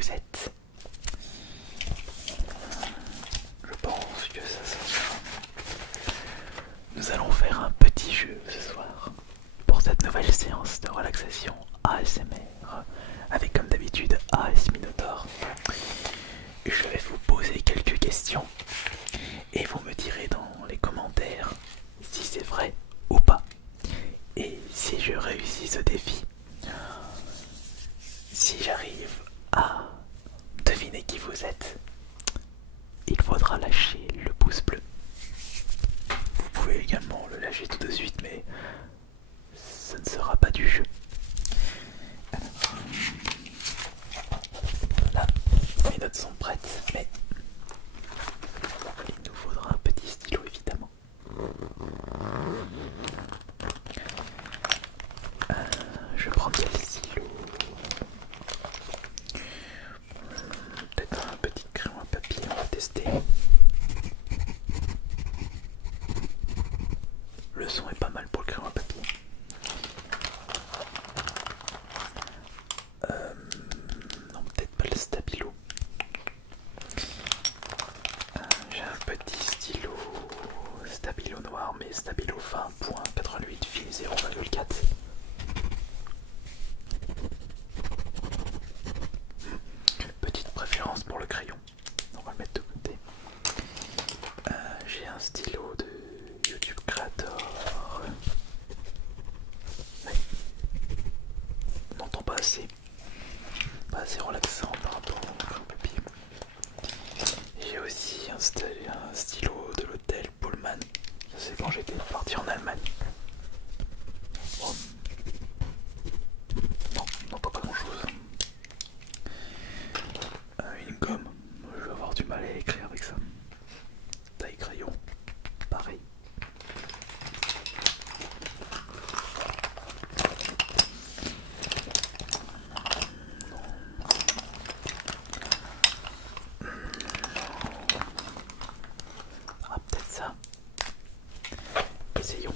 vous êtes? Je pense que ça sera. Nous allons faire un petit jeu ce soir pour cette nouvelle séance de relaxation ASMR avec comme d'habitude AS Minotaur. Je vais vous poser quelques questions et vous me direz dans les commentaires si c'est vrai ou pas. Et si je réussis ce défi, si j'arrive à deviner qui vous êtes, il faudra lâcher le pouce bleu. Vous pouvez également le lâcher tout de suite, mais ce ne sera pas du jeu. Là, mes notes sont prêtes, mais il nous faudra un petit stylo évidemment. Je prends quel stylo? Peut-être un petit crayon à papier, on va tester. Le son est pas mal pour le crayon à papier. Non, peut-être pas le stabilo. J'ai un petit stylo stabilo noir, mais stabilo fin, point 88, fil 0,4. Petite préférence pour le crayon, on va le mettre de côté. J'ai un stylo de YouTube Creator. Ouais. On n'entend pas assez relaxant par rapport au crayon papier. J'ai aussi installé un stylo de l'hôtel Pullman. Ça c'est quand j'étais parti en Allemagne. Bon. Non, on n'entend pas grand chose. Une gomme, je vais avoir du mal à écrire avec ça. Taille crayon, pareil. Ah, peut-être ça. Essayons.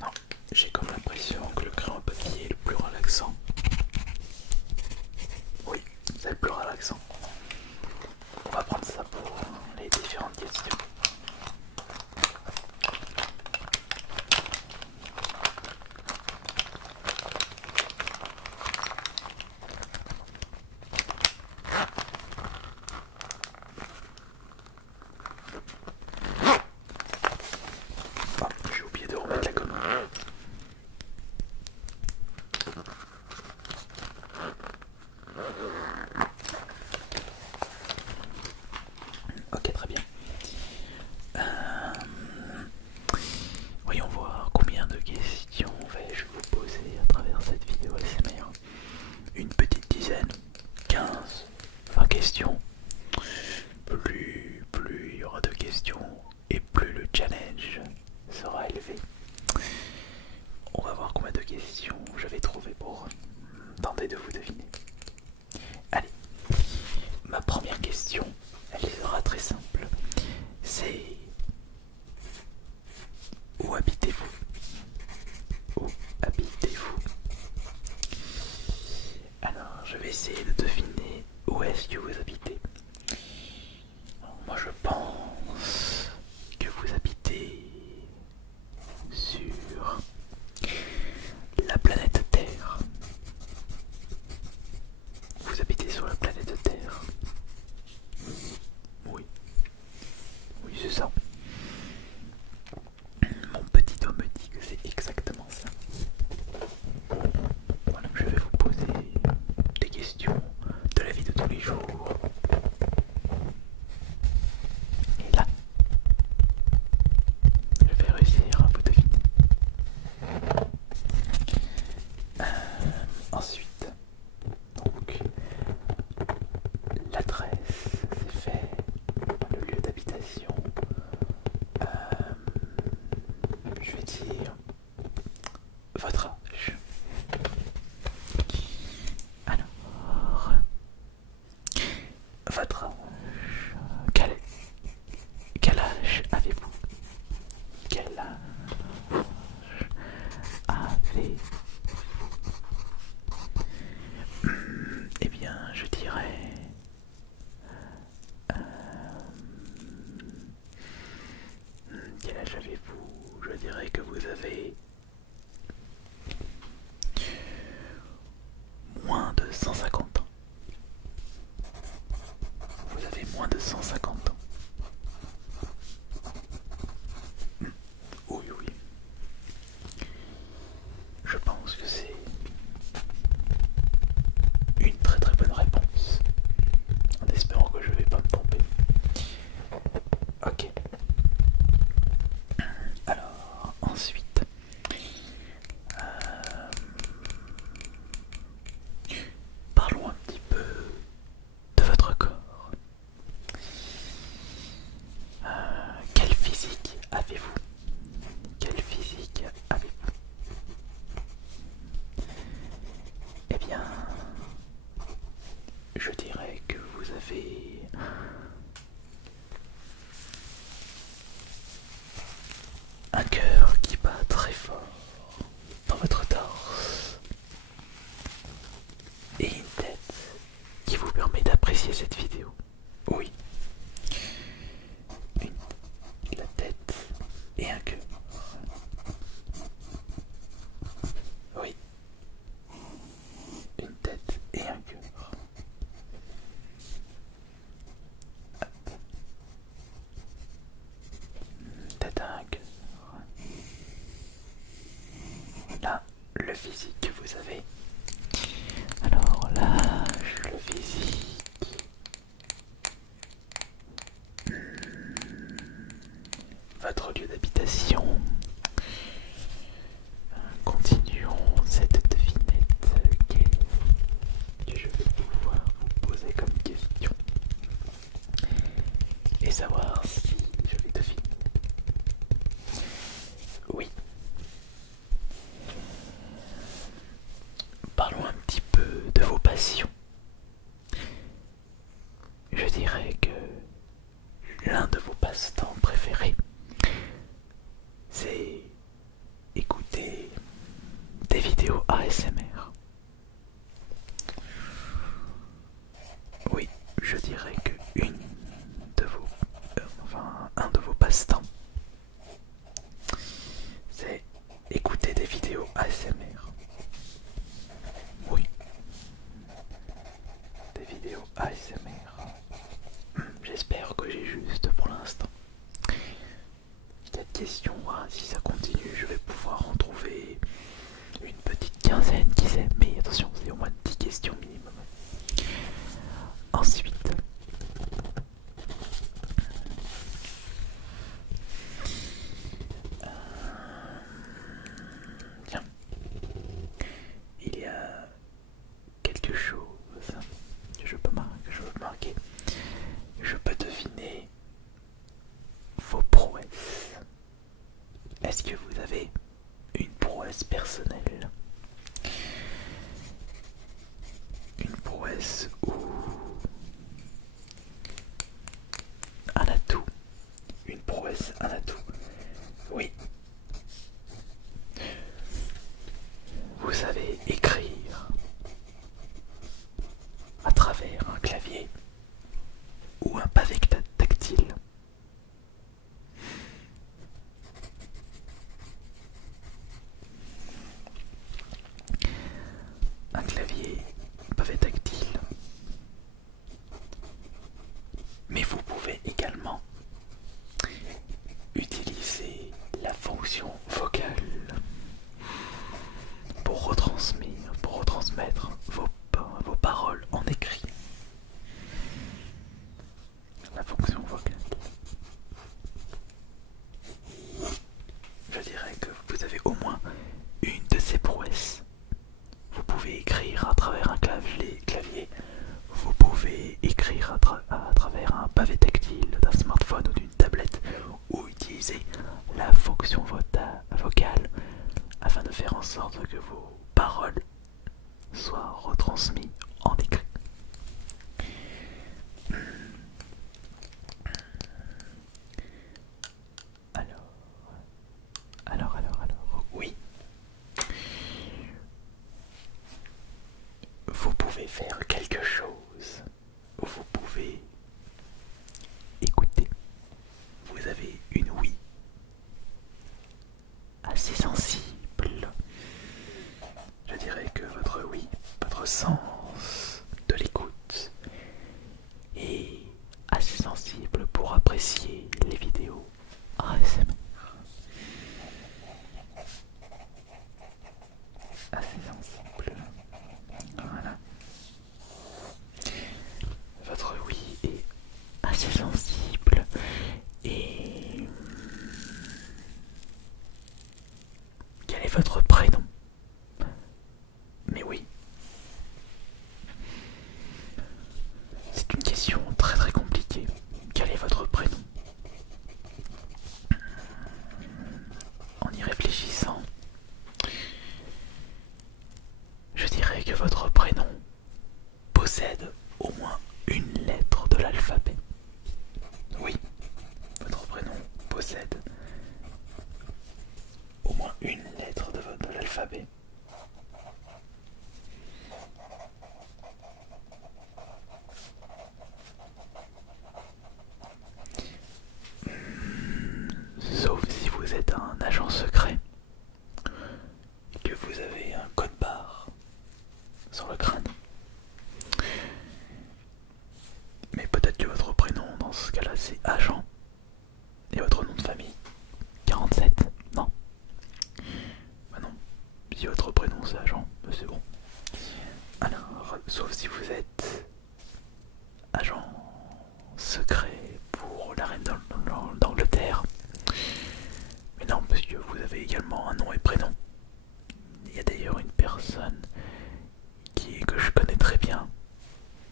Non, j'ai comme l'impression que le crayon à papier est le plus relaxant. Oui, c'est le plus relaxant. On va prendre ça pour les différentes questions. Ah, j'ai oublié de remettre la gomme. le physique que vous avez. Alors l'âge, le physique. Votre lieu d'habitation. Continuons cette devinette. Qu'est-ce que je vais pouvoir vous poser comme question et savoir si je vais deviner. Oui. Parlons un petit peu de vos passions. Je dirais que l'un de vos passe-temps préférés, c'est écouter des vidéos ASMR. Oui, je dirais que un de vos passe-temps, c'est écouter des vidéos ASMR. Oui, des vidéos ASMR. J'espère que j'ai juste pour l'instant. 4 questions, si ça continue, je vais pouvoir en trouver une petite quinzaine, qui sait, mais attention, c'est au moins 10 questions minimum. Ensuite, tiens, il y a quelque chose que je peux marquer. Je peux deviner vos prouesses. Est-ce que vous avez une prouesse personnelle? Une prouesse ou un atout? Une prouesse, un atout. Oui. Vous savez écrire à travers un clavier ou un pavé tactile. Un clavier pavé tactile. Mais vous pouvez également utiliser la fonction vocale pour retransmettre vos paroles en écrit. La fonction vocale. Je dirais que vous avez au moins une de ces prouesses. Vous pouvez écrire à travers un clavier. Vous pouvez écrire à travers un pavé tactile d'un smartphone ou d'une tablette, ou utiliser la fonction vocale afin de faire en sorte que vos paroles soient retransmises en écrit. Alors, oui. Vous pouvez faire quelque chose. Vous pouvez écouter. Vous avez une ouïe assez sensible. Je dirais que votre ouïe, votre sens de l'écoute est assez sensible pour apprécier les vidéos ASMR. Assez sensible. Voilà. Votre ouïe est assez sensible et... Quel est votre prénom? Mais oui. C'est une question très très compliquée. Quel est votre prénom? En y réfléchissant, je dirais que votre prénom possède au moins une lettre de l'alphabet. Oui, votre prénom possède au moins une lettre de l'alphabet. Sauf si vous êtes un agent secret, que vous avez un code barre sur le crâne. Mais peut-être que votre prénom dans ce cas-là c'est agent. Et votre nom de famille 47. Non. Bah non. dit votre prénom, c'est agent, c'est bon. Alors, sauf si vous êtes agent secret pour la reine d'Angleterre. Mais non, parce que vous avez également un nom et prénom. Il y a d'ailleurs une personne que je connais très bien.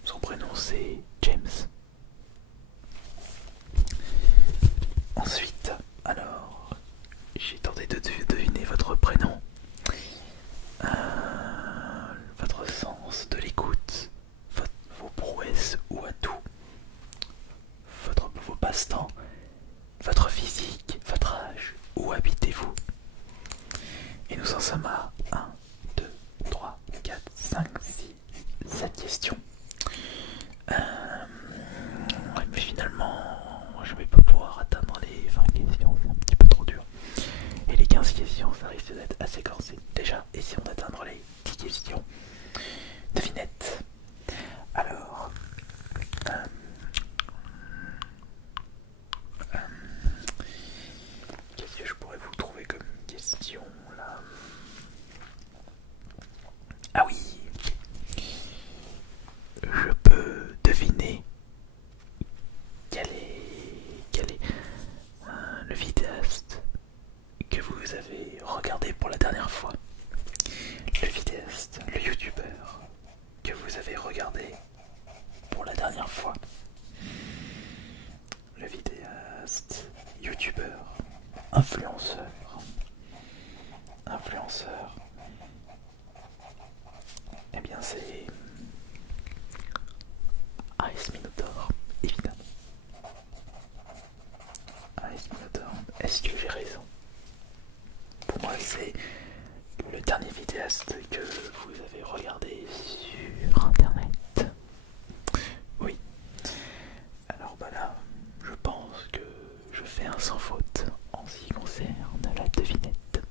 Son prénom c'est James. Ensuite, alors, j'ai tenté de deviner votre prénom, votre sens de l'écoute, vos prouesses ou atouts, vos passe-temps, votre physique, votre âge, où habitez-vous. Et nous en sommes à 1, 2, 3, 4, 5, 6, 7 questions. Mais finalement, je vais pas pouvoir atteindre les 20 questions, c'est un petit peu trop dur. Et les 15 questions, ça risque d'être assez corsé. Déjà, essayons d'atteindre les 10 questions. Devinette. Alors, qu'est-ce que je pourrais vous trouver comme question là? Ah oui, je peux deviner quel est le vidéaste que vous avez regardé pour la dernière fois. Le vidéaste, le youtubeur que vous avez regardé pour la dernière fois. Le vidéaste, youtubeur, influenceur. Eh bien c'est Ice Minotaur, évidemment. Ice Minotaur, est-ce que j'ai raison? Pour moi c'est le dernier vidéaste que vous avez regardé sur internet. Oui. Alors bah là, je pense que je fais un sans faute en ce qui concerne la devinette.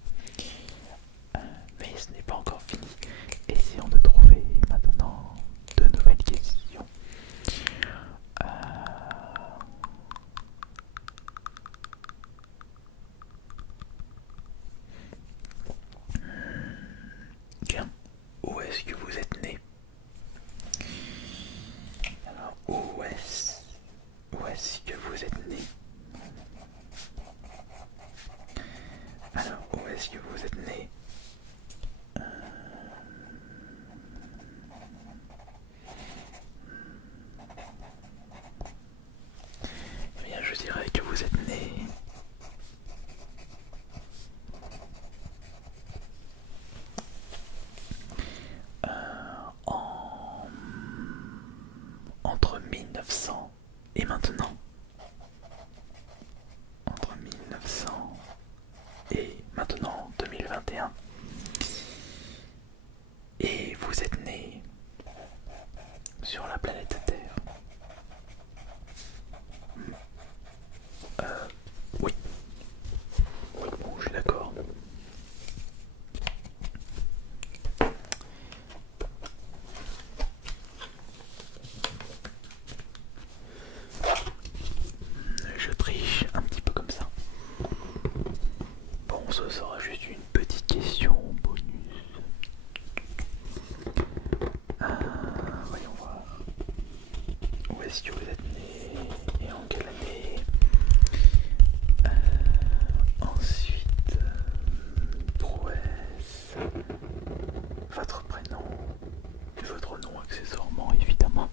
Mais ce n'est pas encore fini. Essayons de trouver maintenant de nouvelles questions. Tiens, où est-ce que vous êtes né? Alors, où est-ce que vous êtes né? Alors, où est-ce que vous êtes né? Eh bien, je dirais que vous êtes né entre 1900 et maintenant. Entre 1900 et maintenant 2021. Et vous êtes né sur la planète Terre. Oui. Oui, bon, je suis d'accord. Je triche un petit peu comme ça. Bon, ce sera juste une petite question bonus. Voyons voir. Où est-ce que vous êtes né et en quelle année? Ensuite, prouesse, votre prénom et votre nom accessoirement évidemment.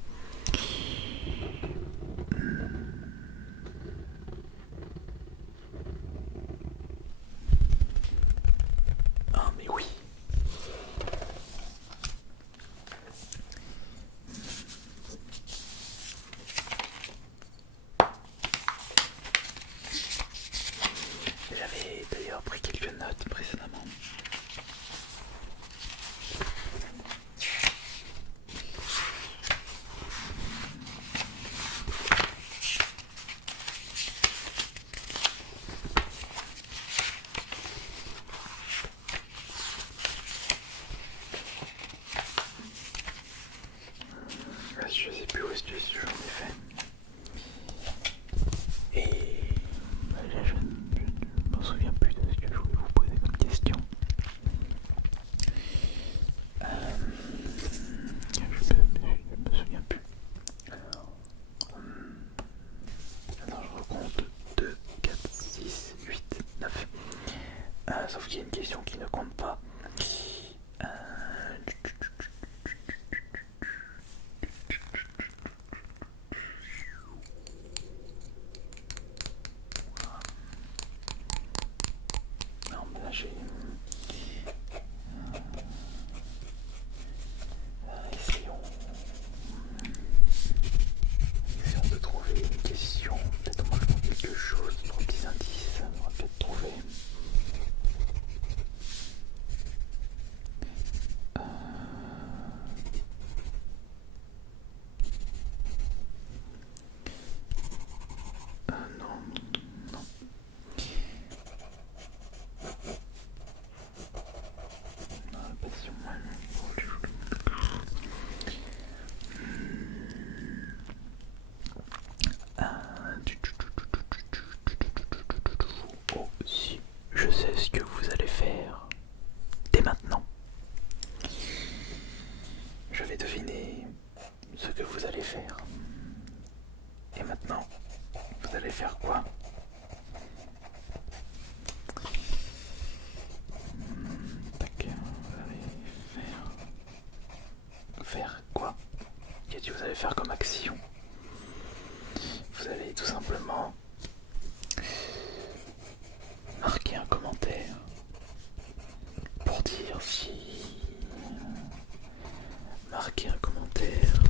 Ah mais oui. J'avais d'ailleurs pris quelques notes précédemment. Je sais plus où est-ce que j'en ai fait. Et là, je ne me souviens plus de ce que je voulais vous poser comme question. Sauf qu'il y a une question qui ne compte pas. Euh, Non, mais là j'ai. Essayons. Essayons de trouver une question. Peut-être en marquant quelque chose, 3 petits indices, on va peut-être trouver. Non, non. Passion, Oh, si, je sais ce que vous allez faire dès maintenant. Je vais deviner ce que vous allez faire. Et maintenant, vous allez faire quoi? Tac, vous allez faire quoi? Qu'est-ce que vous allez faire comme action? Vous allez tout simplement marquer un commentaire pour dire si... Marquer un commentaire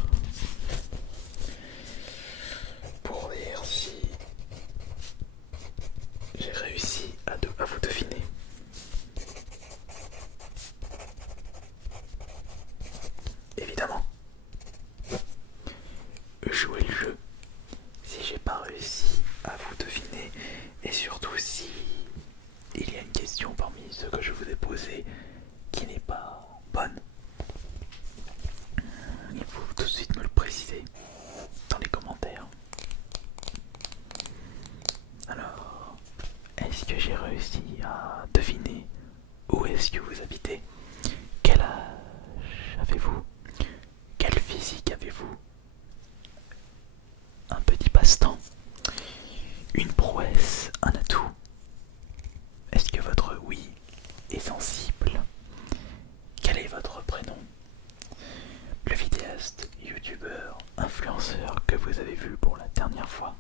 pour dire si j'ai réussi à vous deviner. Évidemment, jouez le jeu si j'ai pas réussi à vous deviner, et surtout si il y a une question parmi ceux que je vous ai posés qui n'est pas bonne. Il faut tout de suite me le préciser dans les commentaires. Alors, est-ce que j'ai réussi à deviner où est-ce que vous habitez? Quel âge avez-vous? Quel physique avez-vous? Un petit passe-temps? Une prouesse? Un atout? Est-ce que votre oui est sensible? Quel est votre prénom? Le vidéaste, youtubeur, influenceur que vous avez vu pour la dernière fois?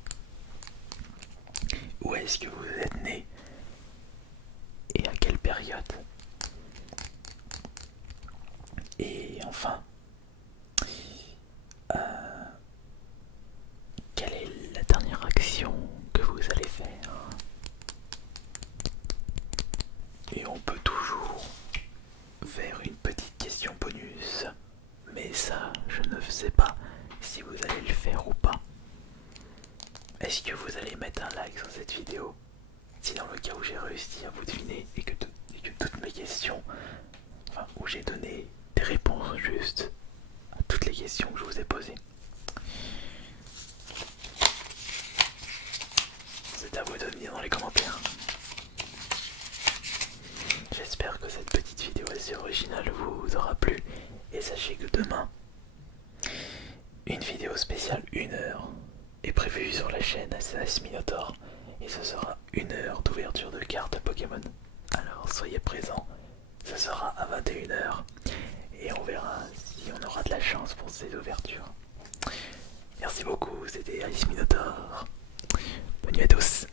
Où est-ce que vous êtes né? Et à quelle période? Et enfin, quelle est la dernière action que vous allez faire? Et on peut toujours faire une petite question bonus, mais ça, je ne sais pas si vous allez le faire ou pas. Est-ce que vous allez mettre un like sur cette vidéo? Si dans le cas où j'ai réussi à vous deviner et que toutes mes questions, enfin où j'ai donné des réponses justes à toutes les questions que je vous ai posées. C'est à vous de me dire dans les commentaires. J'espère que cette petite vidéo assez originale vous aura plu, et sachez que demain, une vidéo spéciale 1 heure est prévue sur la chaîne SAS Minotaur, et ce sera 1 heure d'ouverture de cartes Pokémon. Alors soyez présents, ce sera à 21 h et on verra si on aura de la chance pour ces ouvertures. Merci beaucoup, c'était Ice Minotaur. Bonne nuit à tous.